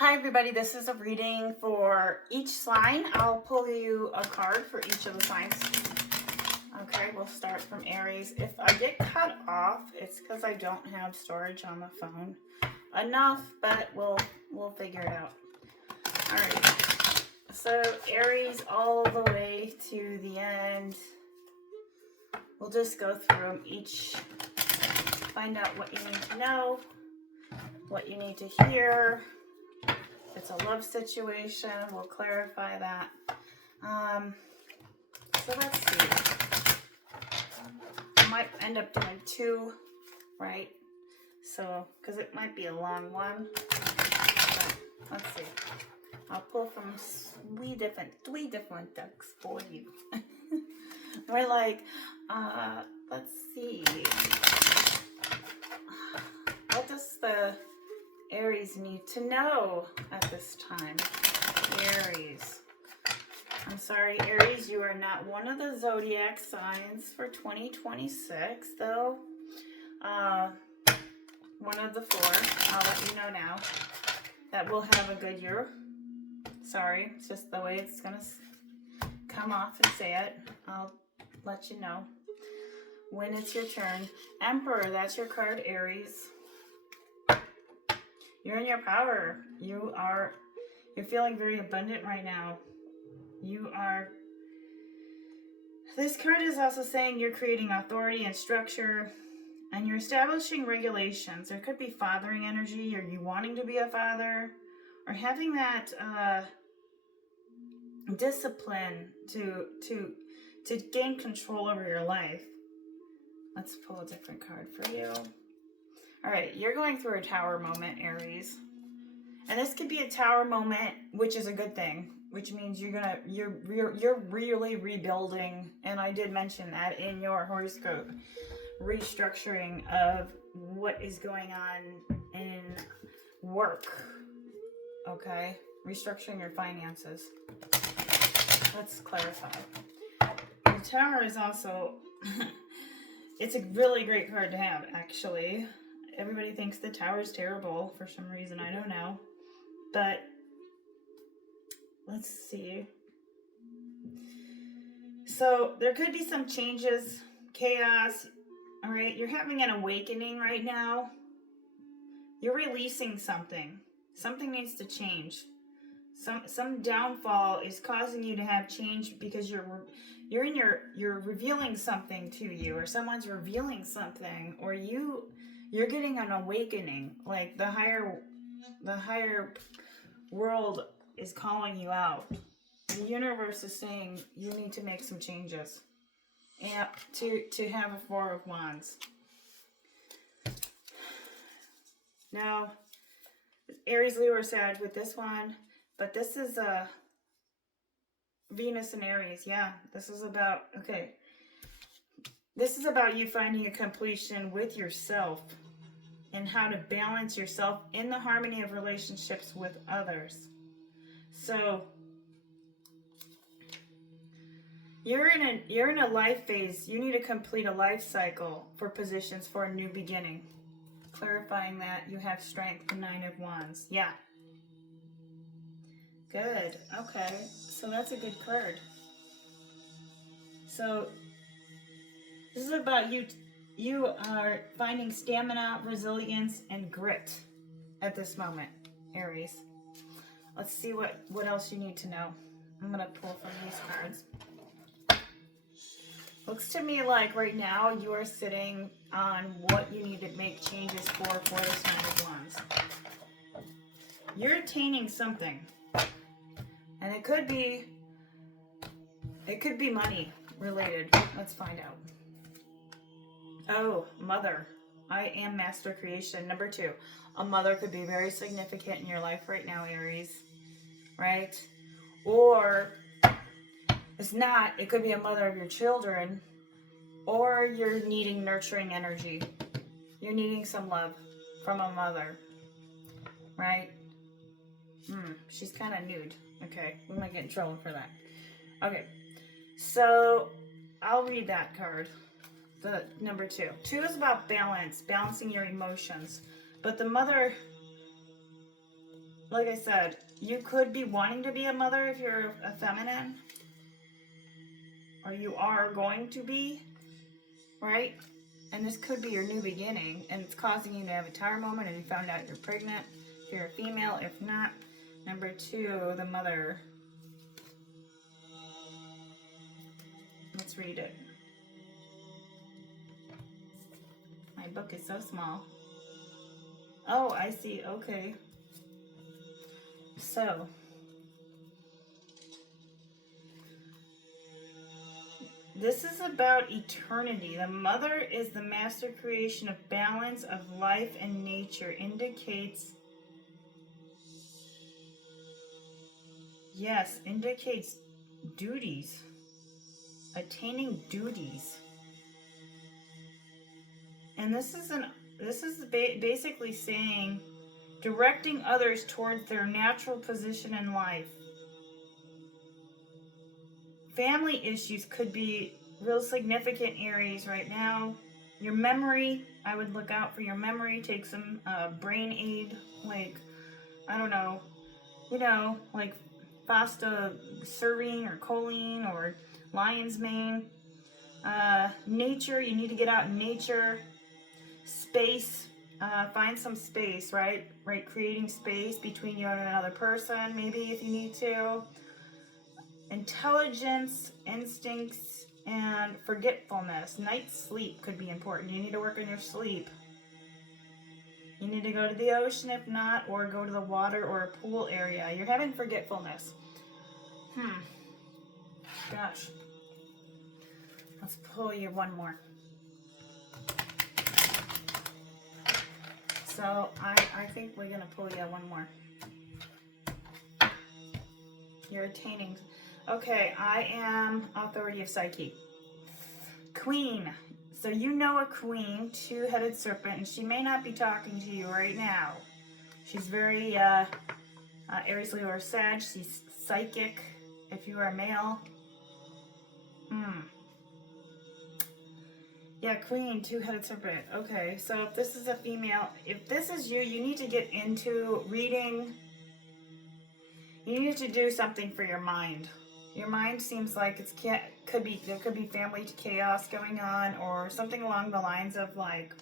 Hi everybody, this is a reading for each sign. I'll pull you a card for each of the signs. Okay, we'll start from Aries. If I get cut off, it's because I don't have storage on the phone enough, but we'll figure it out. Alright, so Aries all the way to the end. We'll just go through them each, find out what you need to know, what you need to hear. It's a love situation. We'll clarify that. So let's see. I might end up doing two, right? So, because it might be a long one. But let's see. I'll pull from three different decks for you. We're like, let's see. What does the Aries need to know at this time? Aries. I'm sorry, Aries, you are not one of the zodiac signs for 2026, though. One of the four. I'll let you know now that we'll have a good year. Sorry, it's just the way it's going to come off and say it. I'll let you know when it's your turn. Emperor, that's your card, Aries. You're in your power. You're feeling very abundant right now. This card is also saying you're creating authority and structure, and you're establishing regulations. There could be fathering energy, or you wanting to be a father, or having that discipline to gain control over your life. Let's pull a different card for you. All right, you're going through a tower moment, Aries. And this could be a tower moment, which is a good thing, which means you're really rebuilding, and I did mention that in your horoscope, restructuring of what is going on in work. Okay? Restructuring your finances. Let's clarify. The tower is also it's a really great card to have, actually. Everybody thinks the tower is terrible for some reason. I don't know. But let's see. So there could be some changes, chaos. All right. You're having an awakening right now. You're releasing something. Something needs to change. Some downfall is causing you to have change because you're revealing something to you, or someone's revealing something, or you're getting an awakening. Like the higher world is calling you out. The universe is saying you need to make some changes. And to have a Four of Wands. Now, Aries, Leo, or Sag with this one, but this is Venus and Aries. Yeah, this is about, okay. This is about you finding a completion with yourself and how to balance yourself in the harmony of relationships with others. So you're in a life phase. You need to complete a life cycle for positions for a new beginning. Clarifying that you have strength, the Nine of Wands. Yeah. Good. Okay. So that's a good card. So this is about you. You are finding stamina, resilience, and grit at this moment, Aries. Let's see what else you need to know. I'm going to pull from these cards. Looks to me like right now you are sitting on what you need to make changes for this Nine of Wands. You're attaining something. And it could be money related. Let's find out. Oh, mother. I am master creation. Number 2. A mother could be very significant in your life right now, Aries. Right? Or it's not. It could be a mother of your children. Or you're needing nurturing energy. You're needing some love from a mother. Right? She's kind of nude. Okay. We might get in trouble for that. Okay. So I'll read that card. The number 2. 2 is about balance, balancing your emotions. But the mother like I said, you could be wanting to be a mother if you're a feminine. Or you are going to be, right? And this could be your new beginning, and it's causing you to have a tower moment, and you found out you're pregnant. If you're a female, if not. Number 2, the mother. Let's read it. My book is so small. Oh, I see. Okay. So, this is about eternity. The mother is the master creation of balance of life and nature. Indicates, yes, indicates duties. Attaining duties. And this is basically saying directing others towards their natural position in life. Family issues could be real significant, Aries, right now. Your memory, I would look out for your memory. Take some brain aid, like, I don't know, like Fasta serine or choline or lion's mane. Nature, you need to get out in nature. Space, find some space, right? Creating space between you and another person, maybe, if you need to. Intelligence, instincts, and forgetfulness. Night sleep could be important. You need to work on your sleep. You need to go to the ocean if not, or go to the water or a pool area. You're having forgetfulness. Gosh. Let's pull you one more. So I think we're going to pull you one more. You're attaining. Okay, I am authority of Psyche. Queen. So you know a queen, 2-headed serpent, and she may not be talking to you right now. She's very Aries, Leo, or Sag. She's psychic if you are a male. Yeah, queen, 2-headed serpent. Okay, so if this is a female, if this is you, you need to get into reading. You need to do something for your mind. Your mind seems like there could be family chaos going on, or something along the lines of like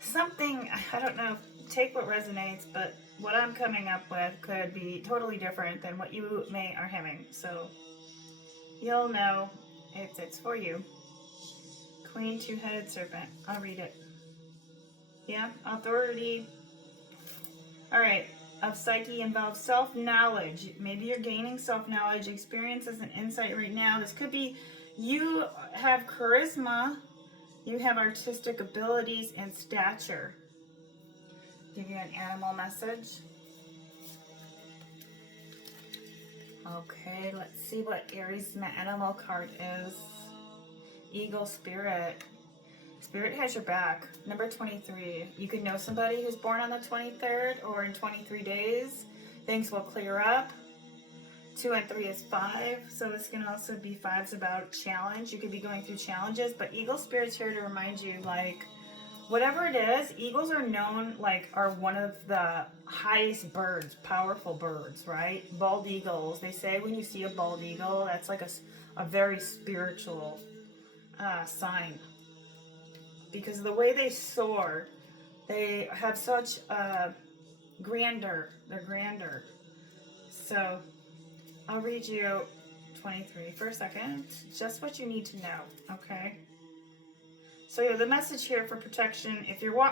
something, I don't know, take what resonates, but what I'm coming up with could be totally different than what you are having. So you'll know if it's for you. Queen, 2-headed serpent. I'll read it. Yeah, authority. All right. Of Psyche involves self-knowledge. Maybe you're gaining self-knowledge, experiences, and insight right now. This could be you have charisma, you have artistic abilities, and stature. Give you an animal message. Okay, let's see what Aries' animal card is. Eagle Spirit. Spirit has your back. Number 23. You could know somebody who's born on the 23rd or in 23 days. Things will clear up. 2 and 3 is 5. So this can also be 5's about challenge. You could be going through challenges. But Eagle Spirit's here to remind you, like, whatever it is, eagles are known, like, are one of the highest birds, powerful birds, right? Bald eagles. They say when you see a bald eagle, that's like a very spiritual sign. Because of the way they soar, they have such grandeur. They're grander. So I'll read you 23 for a second. Just what you need to know, okay? So the message here for protection, if you're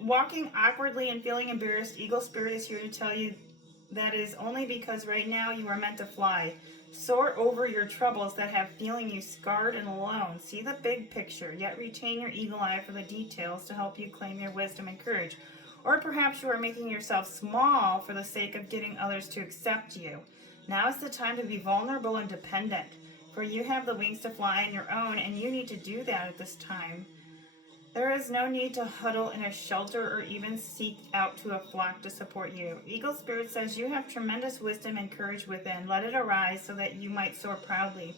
walking awkwardly and feeling embarrassed, Eagle Spirit is here to tell you that is only because right now you are meant to fly. Soar over your troubles that have feeling you scarred and alone. See the big picture, yet retain your eagle eye for the details to help you claim your wisdom and courage. Or perhaps you are making yourself small for the sake of getting others to accept you. Now is the time to be vulnerable and dependent, for you have the wings to fly on your own, and you need to do that at this time. There is no need to huddle in a shelter or even seek out to a flock to support you. Eagle Spirit says you have tremendous wisdom and courage within. Let it arise so that you might soar proudly.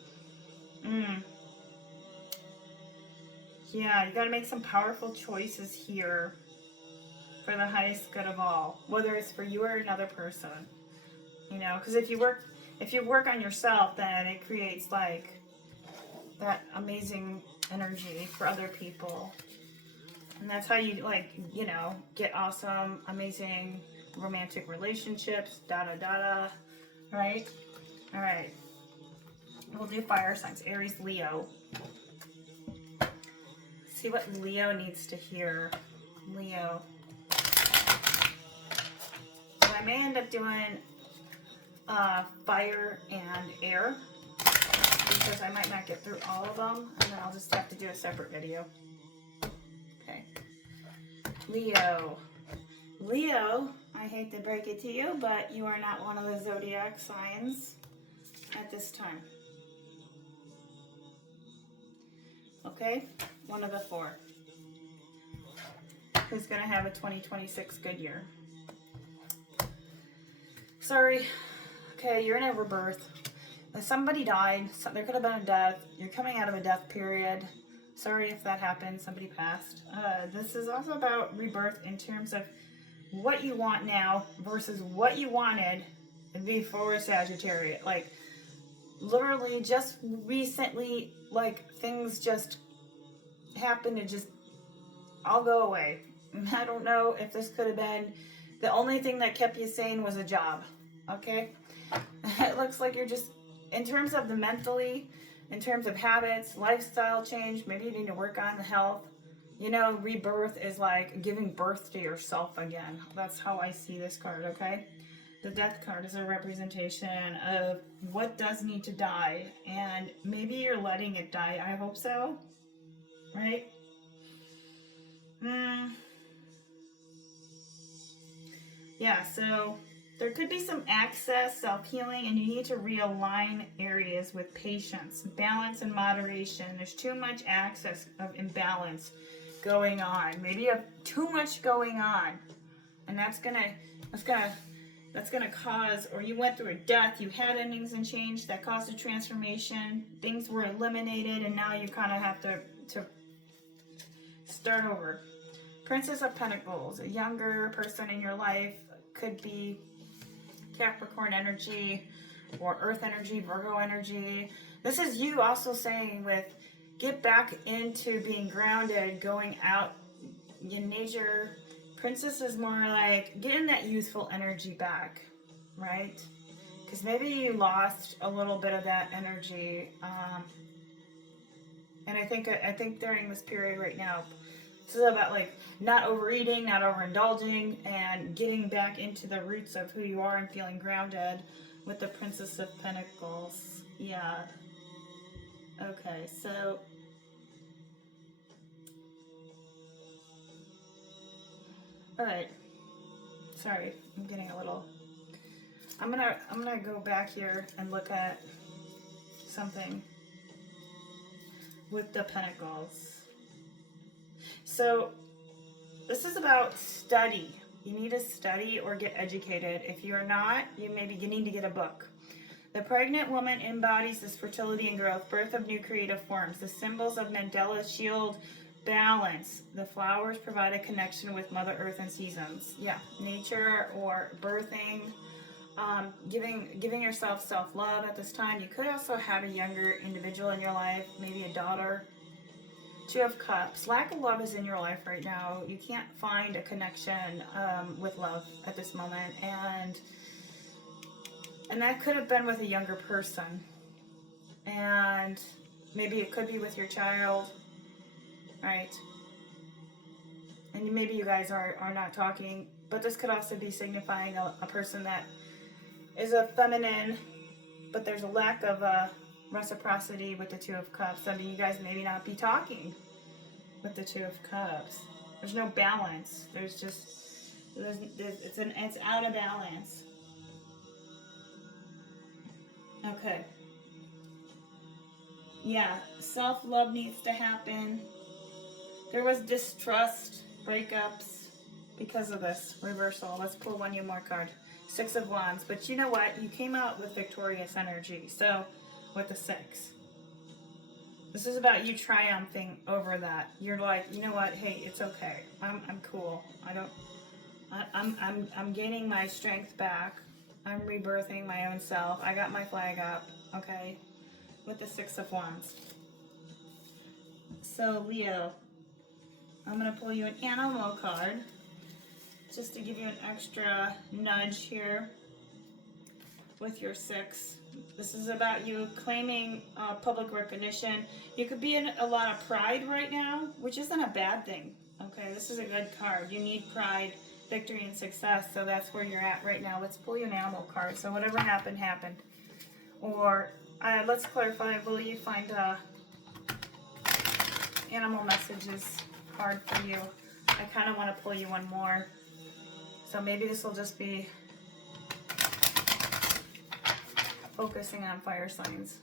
Yeah, you got to make some powerful choices here. for the highest good of all, whether it's for you or another person. You know, because if you work on yourself, then it creates like that amazing energy for other people. And that's how you, like, you know, get awesome, amazing romantic relationships, da-da-da-da, right? All right. We'll do fire signs. Aries, Leo. See what Leo needs to hear. Leo. So I may end up doing fire and air because I might not get through all of them, and then I'll just have to do a separate video. Okay. Leo. Leo, I hate to break it to you, but you are not one of the zodiac signs at this time. Okay? One of the 4. Who's going to have a 2026 good year? Sorry. Okay, you're in a rebirth. Somebody died. There could have been a death. You're coming out of a death period. Sorry if that happened. Somebody passed. This is also about rebirth in terms of what you want now versus what you wanted before Sagittarius. Like, literally just recently, like, things just happened to just all go away. I don't know if this could have been the only thing that kept you sane was a job. Okay? It looks like you're just, in terms of the mentally, in terms of habits, lifestyle change, maybe you need to work on the health. You know, rebirth is like giving birth to yourself again. That's how I see this card, okay? The death card is a representation of what does need to die, and maybe you're letting it die. I hope so, right? Yeah, so there could be some access, self-healing, and you need to realign areas with patience, balance, and moderation. There's too much access of imbalance going on. Maybe you have too much going on, and that's gonna cause, or you went through a death, you had endings and change that caused a transformation. Things were eliminated, and now you kind of have to start over. Princess of Pentacles, a younger person in your life, could be Capricorn energy or Earth energy, Virgo energy. This is you also saying with get back into being grounded, going out in nature. Princess is more like getting that youthful energy back, right? Because maybe you lost a little bit of that energy. And I think during this period right now, this is about like not overeating, not overindulging, and getting back into the roots of who you are and feeling grounded with the Princess of Pentacles. Yeah. Okay, so all right. Sorry, I'm getting a little. I'm gonna go back here and look at something with the Pentacles. So this is about study. You need to study or get educated. If you're not, you need to get a book. The pregnant woman embodies this fertility and growth, birth of new creative forms. The symbols of Mandela's shield, balance. The flowers provide a connection with Mother Earth and seasons. Yeah, nature or birthing. Giving yourself self-love at this time. You could also have a younger individual in your life, maybe a daughter. 2 of Cups. Lack of love is in your life right now. You can't find a connection with love at this moment, and that could have been with a younger person, and maybe it could be with your child, right? And maybe you guys are not talking, but this could also be signifying a person that is a feminine, but there's a lack of reciprocity with the 2 of Cups. I mean, you guys maybe not be talking with the 2 of Cups. There's no balance. There's just it's out of balance. Okay. Yeah, self-love needs to happen. There was distrust, breakups because of this reversal. Let's pull one more card. 6 of Wands. But you know what? You came out with victorious energy. So, with the 6. This is about you triumphing over that. You're like, you know what? Hey, it's okay. I'm cool. I'm gaining my strength back. I'm rebirthing my own self. I got my flag up, okay, with the Six of Wands. So Leo, I'm gonna pull you an animal card just to give you an extra nudge here with your six. This is about you claiming public recognition. You could be in a lot of pride right now, which isn't a bad thing. Okay, this is a good card. You need pride, victory, and success, so that's where you're at right now. Let's pull you an animal card. So whatever happened, happened. Or let's clarify, will you find animal messages card for you? I kind of want to pull you one more. So maybe this will just be focusing on fire signs.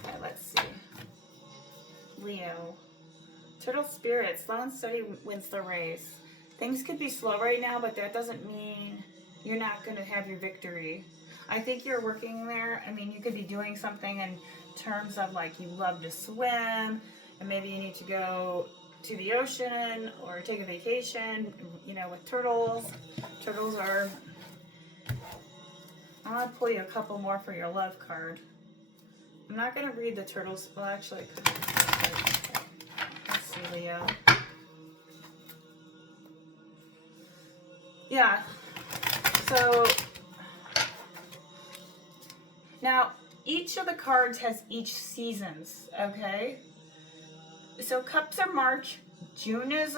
Okay, let's see. Leo. Turtle spirit, slow and steady wins the race. Things could be slow right now, but that doesn't mean you're not going to have your victory. I think you're working there. I mean, you could be doing something in terms of like you love to swim, and maybe you need to go to the ocean or take a vacation, you know, with turtles. Turtles are... I want to pull you a couple more for your love card. I'm not going to read the turtles. Well, actually, I could. Let's see, Leo. Yeah. So, now, each of the cards has each seasons, okay? So, Cups are March. June is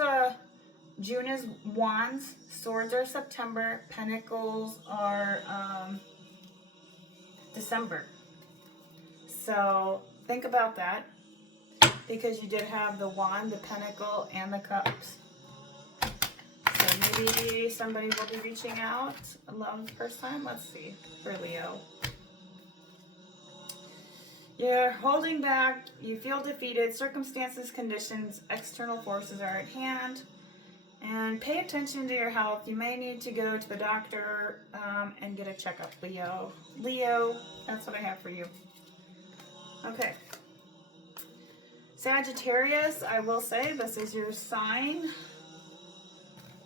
Wands. Swords are September. Pentacles are December. So think about that, because you did have the Wand, the Pentacle, and the Cups. So maybe somebody will be reaching out. Love first time. Let's see for Leo. You're holding back. You feel defeated. Circumstances, conditions, external forces are at hand. And pay attention to your health. You may need to go to the doctor and get a checkup, Leo. Leo, that's what I have for you. Okay. Sagittarius, I will say this is your sign.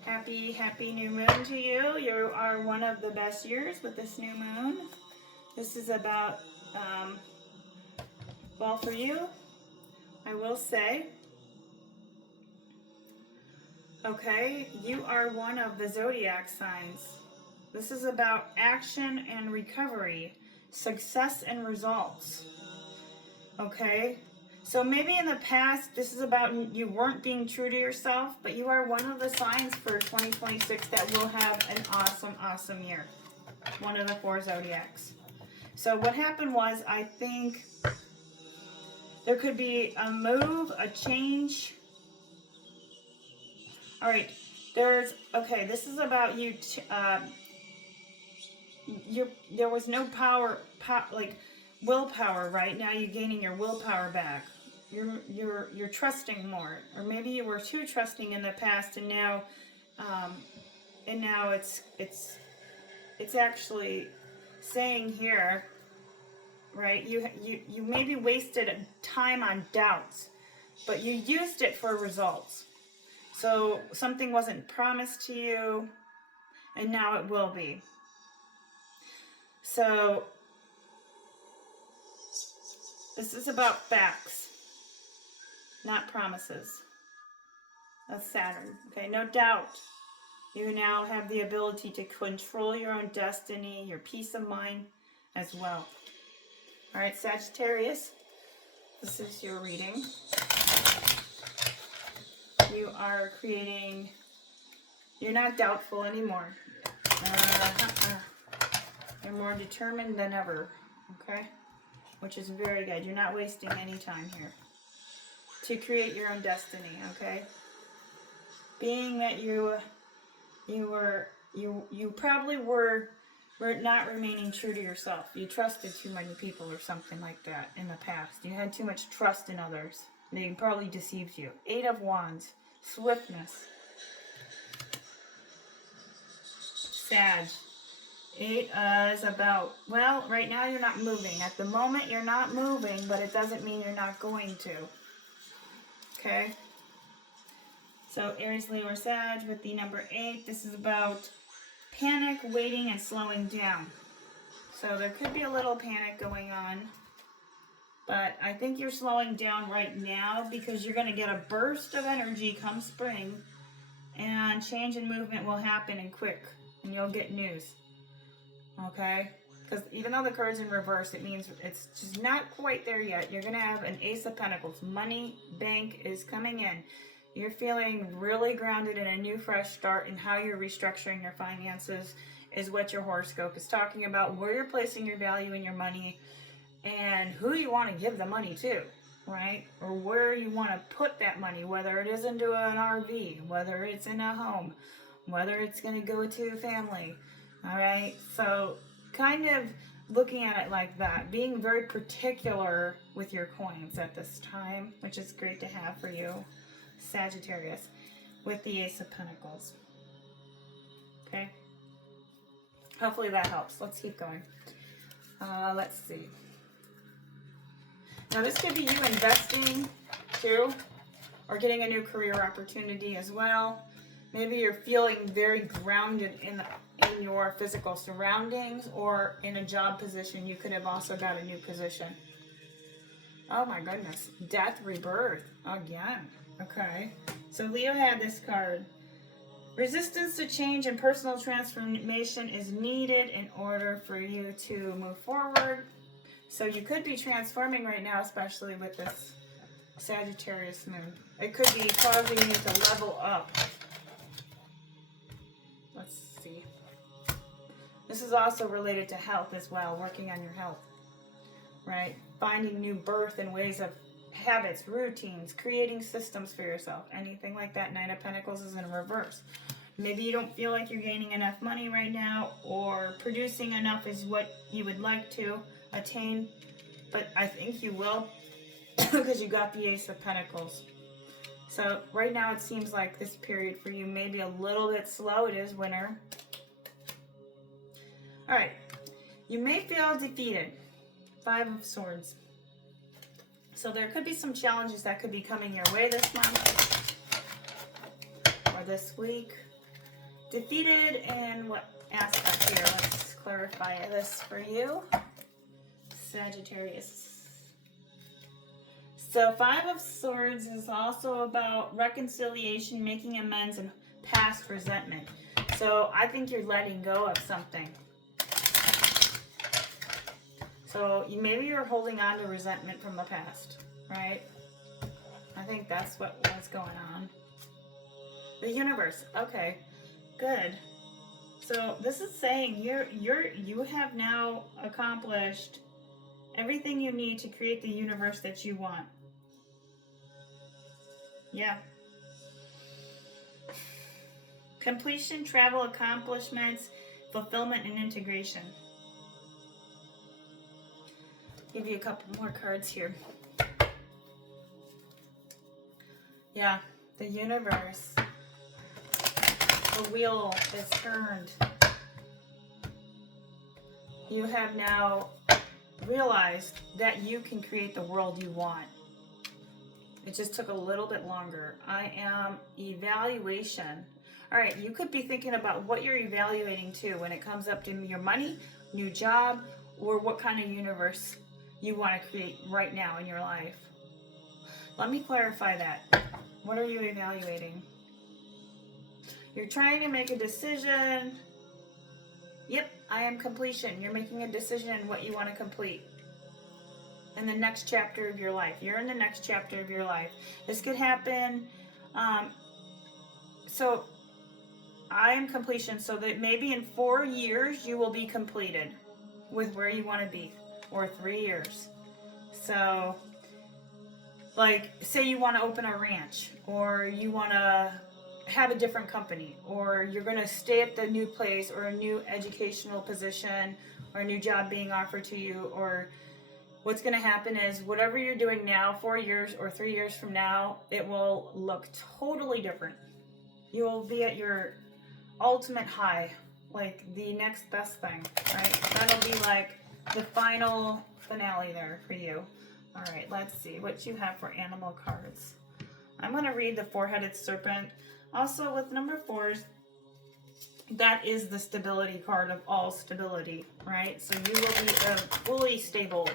Happy new moon to you. You are one of the best years with this new moon. This is about, well, for you, I will say, okay, you are one of the zodiac signs. This is about action and recovery, success and results. Okay, so maybe in the past, this is about you weren't being true to yourself, but you are one of the signs for 2026 that will have an awesome year. One of the 4 zodiacs. So what happened was, I think there could be a move, a change. All right, okay, this is about you, there was no power, like, willpower. Right now you're gaining your willpower back. You're trusting more, or maybe you were too trusting in the past, and now it's actually saying here, right? You maybe wasted time on doubts, but you used it for results. So something wasn't promised to you, and now it will be. So this is about facts, not promises. That's Saturn. Okay, no doubt. You now have the ability to control your own destiny, your peace of mind as well. All right, Sagittarius, this is your reading. You are creating, you're not doubtful anymore. You're more determined than ever, okay? Which is very good. You're not wasting any time here to create your own destiny, okay? Being that you probably were not remaining true to yourself. You trusted too many people or something like that in the past. You had too much trust in others. They probably deceived you. 8 of Wands, swiftness. Sag. 8 is about, well, right now you're not moving. At the moment you're not moving, but it doesn't mean you're not going to. Okay? So Aries, Leo, or Sag with the number 8. This is about panic, waiting, and slowing down. So there could be a little panic going on. But I think you're slowing down right now because you're going to get a burst of energy come spring. And change and movement will happen and quick. And you'll get news. Okay? Because even though the card's in reverse, it means it's just not quite there yet. You're going to have an Ace of Pentacles. Money, bank is coming in. You're feeling really grounded in a new fresh start, and how you're restructuring your finances is what your horoscope is talking about. Where you're placing your value in your money and who you want to give the money to, right? Or where you want to put that money, whether it is into an RV, whether it's in a home, whether it's going to go to family. All right, so kind of looking at it like that, being very particular with your coins at this time, which is great to have for you, Sagittarius, with the Ace of Pentacles. Okay, hopefully that helps. Let's keep going. Let's see. Now this could be you investing too, or getting a new career opportunity as well. Maybe you're feeling very grounded in your physical surroundings, or in a job position. You could have also got a new position. Oh my goodness. Death, rebirth. Again. Okay. So Leo had this card. Resistance to change and personal transformation is needed in order for you to move forward. So you could be transforming right now, especially with this Sagittarius moon. It could be causing you to level up. Let's see. This is also related to health as well, working on your health, right? Finding new birth and ways of habits, routines, creating systems for yourself, anything like that. Nine of Pentacles is in reverse. Maybe you don't feel like you're gaining enough money right now, or producing enough is what you would like to attain, but I think you will because you got the Ace of Pentacles. So right now it seems like this period for you may be a little bit slow. It is winter. All right, you may feel defeated. 5 of Swords. So there could be some challenges that could be coming your way this month or this week. Defeated in what aspect here? Let's clarify this for you, Sagittarius. So 5 of Swords is also about reconciliation, making amends, and past resentment. So I think you're letting go of something. So maybe you're holding on to resentment from the past, right? I think that's what was going on. The universe. Okay, good. So this is saying you have now accomplished everything you need to create the universe that you want. Yeah. Completion, travel, accomplishments, fulfillment, and integration. Give you a couple more cards here. Yeah, the universe. The wheel is turned. You have now realized that you can create the world you want. It just took a little bit longer. I am evaluation. All right, you could be thinking about what you're evaluating to when it comes up to your money, new job, or what kind of universe you want to create right now in your life. Let me clarify that. What are you evaluating? You're trying to make a decision. Yep, I am completion. You're making a decision on what you want to complete in the next chapter of your life. You're in the next chapter of your life. This could happen. So I am completion. So that maybe in 4 years you will be completed with where you want to be. Or 3 years. So, like, say you want to open a ranch, or you want to have a different company, or you're going to stay at the new place, or a new educational position, or a new job being offered to you, or what's going to happen is whatever you're doing now, 4 years or 3 years from now, it will look totally different. You will be at your ultimate high, like the next best thing, right? That'll be like the final finale there for you. All right, let's see what you have for animal cards. I'm going to read the four-headed serpent. Also with number 4s, that is the stability card of all stability, right? So you will be fully stable.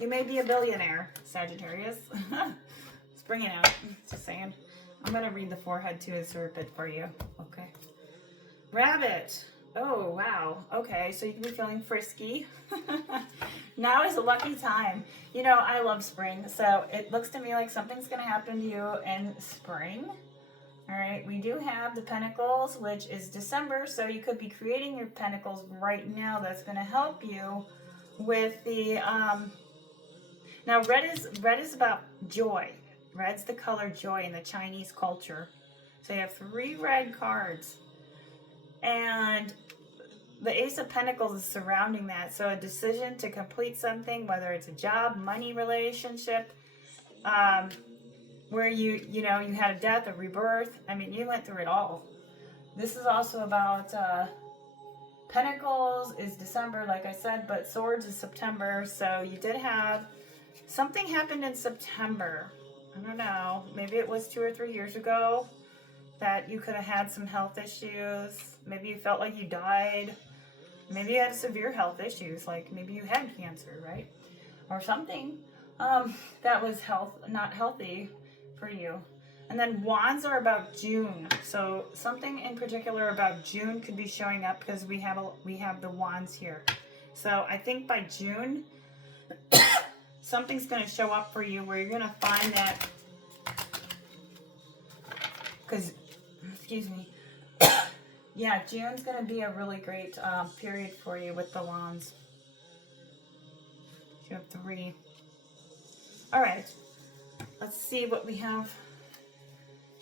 You may be a billionaire, Sagittarius. Let's bring it out. Just saying. I'm going to read the forehead to a serpent for you. Okay. Rabbit. Oh, wow. Okay, so you can be feeling frisky. Now is a lucky time. You know, I love spring, so it looks to me like something's going to happen to you in spring. All right, we do have the Pentacles, which is December, so you could be creating your Pentacles right now. That's going to help you with the, now red is about joy. Red's the color joy in the Chinese culture. So you have 3 red cards. And the Ace of Pentacles is surrounding that. So a decision to complete something, whether it's a job, money, relationship, where you had a death, a rebirth. I mean, you went through it all. This is also about Pentacles is December, like I said, but Swords is September. So you did have something happened in September. I don't know. Maybe it was 2 or 3 years ago that you could have had some health issues. Maybe you felt like you died. Maybe you had severe health issues, like maybe you had cancer, right? Or something that was not healthy for you. And then wands are about June. So something in particular about June could be showing up because we have the wands here. So I think by June, something's going to show up for you where you're going to find that, because, excuse me, yeah, June's going to be a really great period for you with the wands. You have 3. All right, let's see what we have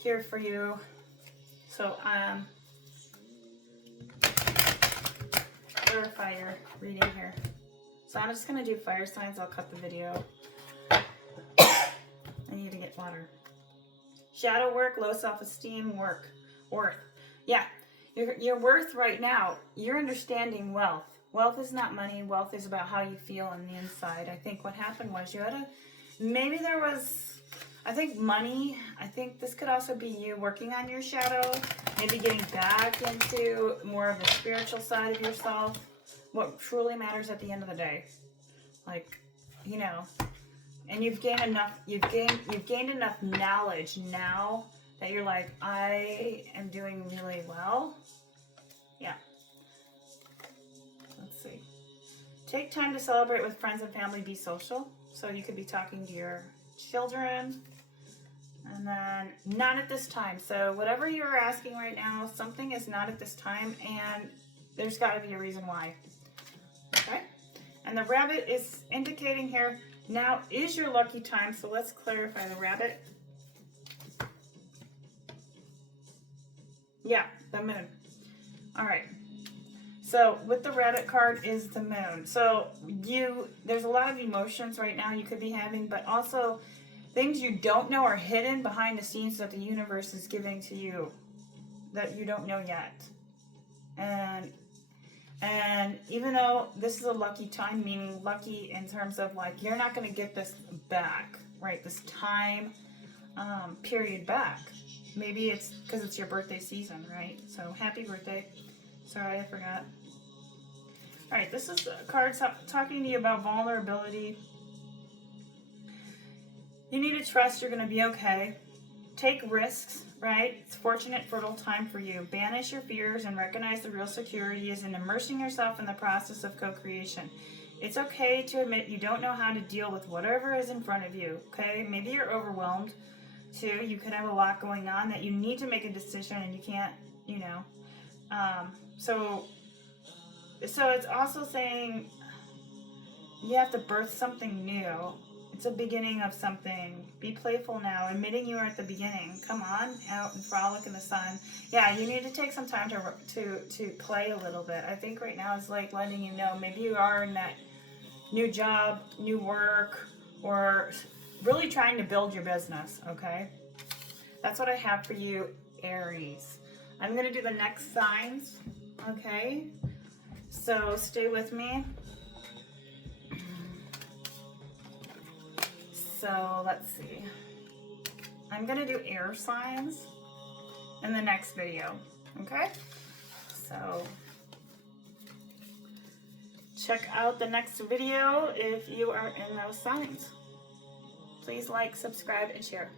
here for you. So, clarify your reading here. So I'm just going to do fire signs. I'll cut the video. I need to get water. Shadow work, low self-esteem, worth. Yeah, your worth right now, you're understanding wealth. Wealth is not money. Wealth is about how you feel on the inside. I think what happened was maybe there was, I think money, I think this could also be you working on your shadow, maybe getting back into more of the spiritual side of yourself, what truly matters at the end of the day. Like, you know, and you've gained enough knowledge now that you're like, I am doing really well. Yeah. Let's see. Take time to celebrate with friends and family. Be social. So you could be talking to your children. And then not at this time. So whatever you're asking right now, something is not at this time. And there's got to be a reason why. Okay? And the rabbit is indicating here, now is your lucky time. So let's clarify the rabbit. Yeah, the moon. All right. So with the rabbit card is the moon. So there's a lot of emotions right now you could be having, but also things you don't know are hidden behind the scenes that the universe is giving to you that you don't know yet. And even though this is a lucky time, meaning lucky in terms of like, you're not going to get this back, right? This time period back. Maybe it's because it's your birthday season, right? So happy birthday. Sorry, I forgot. All right, this is a card talking to you about vulnerability. You need to trust you're going to be okay. Take risks, right? It's fortunate, fertile time for you. Banish your fears and recognize the real security is in immersing yourself in the process of co-creation. It's okay to admit you don't know how to deal with whatever is in front of you, okay? Maybe you're overwhelmed, too. You could have a lot going on that you need to make a decision and you can't, you know. So it's also saying you have to birth something new. It's a beginning of something. Be playful now. Admitting you are at the beginning. Come on, out and frolic in the sun. Yeah, you need to take some time to play a little bit. I think right now is like letting you know maybe you are in that new job, new work, or really trying to build your business, okay? That's what I have for you, Aries. I'm going to do the next signs, okay? So stay with me. So let's see. I'm gonna do air signs in the next video, okay? So check out the next video if you are in those signs. Please like, subscribe, and share.